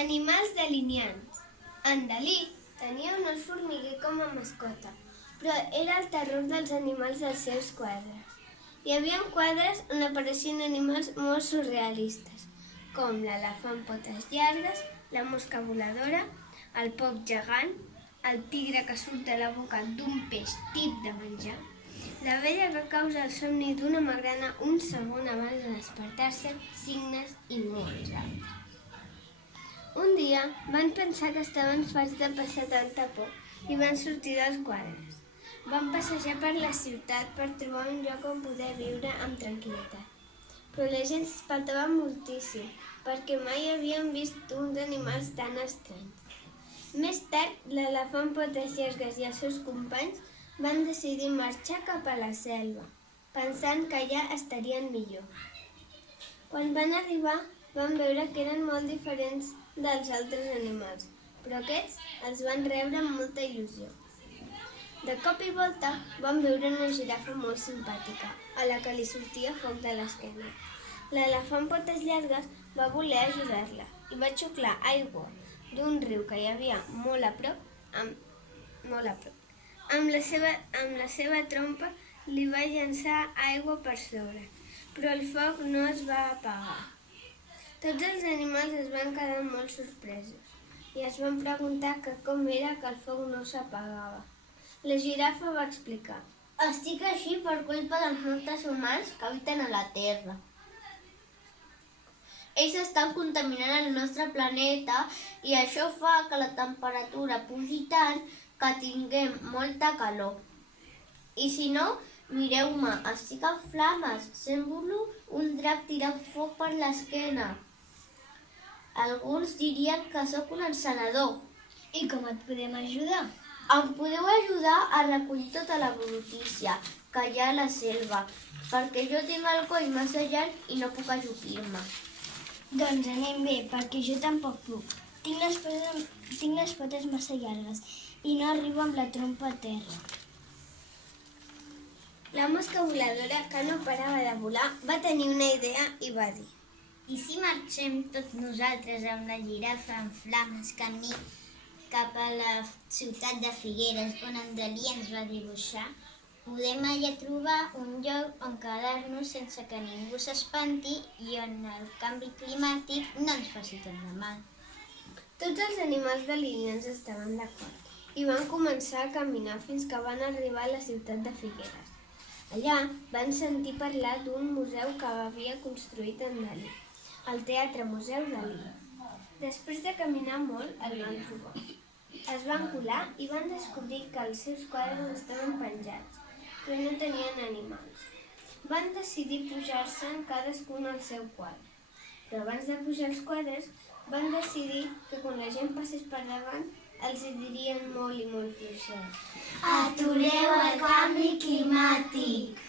Animals delineants. En Dalí tenia un os formiguer com a mascota, però era el terror dels animals dels seus quadres. Hi havia quadres on apareixien animals molt surrealistes, com l'elefant potes llargues, la mosca voladora, el pop gegant, el tigre que surt a la boca d'un peix tip de menjar, la vella que causa el somni d'una magrana un segon abans de despertar-se, signes i molts altres. Un dia van pensar que estaven farts de passar tanta por i van sortir dels quadres. Van passejar per la ciutat per trobar un lloc on poder viure amb tranquil·litat. Però la gent s'espantava moltíssim perquè mai havien vist uns animals tan estranys. Més tard, l'elefant potes llargues i els seus companys van decidir marxar cap a la selva, pensant que allà estarien millor. Quan van arribar, van veure que eren molt diferents dels altres animals, però aquests els van rebre amb molta il·lusió. De cop i volta van veure una girafa molt simpàtica, a la que li sortia foc de l'esquena. L'elefant potes llargues va voler ajudar-la i va xuclar aigua d'un riu que hi havia molt a prop. Amb la seva trompa li va llançar aigua per sobre, però el foc no es va apagar. Tots els animals es van quedar molt sorpresos i es van preguntar que com era que el foc no s'apagava. La girafa va explicar: Estic així per culpa dels nostres humans que habiten a la Terra. Ells estan contaminant el nostre planeta i això fa que la temperatura pugi tant que tinguem molta calor. I si no, mireu-me, estic en flames, semblo un drac tirant foc per l'esquena. Alguns dirien que sóc un encenedor. I com et podem ajudar? Em podeu ajudar a recollir tota la brutícia que hi ha a la selva, perquè jo tinc el coll massa llarg i no puc ajupir-me. Doncs anem bé, perquè jo tampoc puc. Tinc les potes massa llargues i no arribo amb la trompa a terra. La mosca voladora, que no parava de volar, va tenir una idea i va dir: I si marxem tots nosaltres amb la girafa en flames camí cap a la ciutat de Figueres, on en Dalí ens va dibuixar? Podem allà trobar un lloc on quedar-nos sense que ningú s'espanti i on el canvi climàtic no ens faci tant de mal. Tots els animals delineants estaven d'acord i van començar a caminar fins que van arribar a la ciutat de Figueres. Allà van sentir parlar d'un museu que havia construït en Dalí, el Teatre Museu Dalí. Després de caminar molt, el van trobar. Es van colar i van descobrir que els seus quadres estaven penjats, però no tenien animals. Van decidir pujar-se'n cadascun al seu quadre, però abans de pujar els quadres van decidir que quan la gent passés per davant els hi dirien molt i molt fluixet: Atureu el canvi climàtic!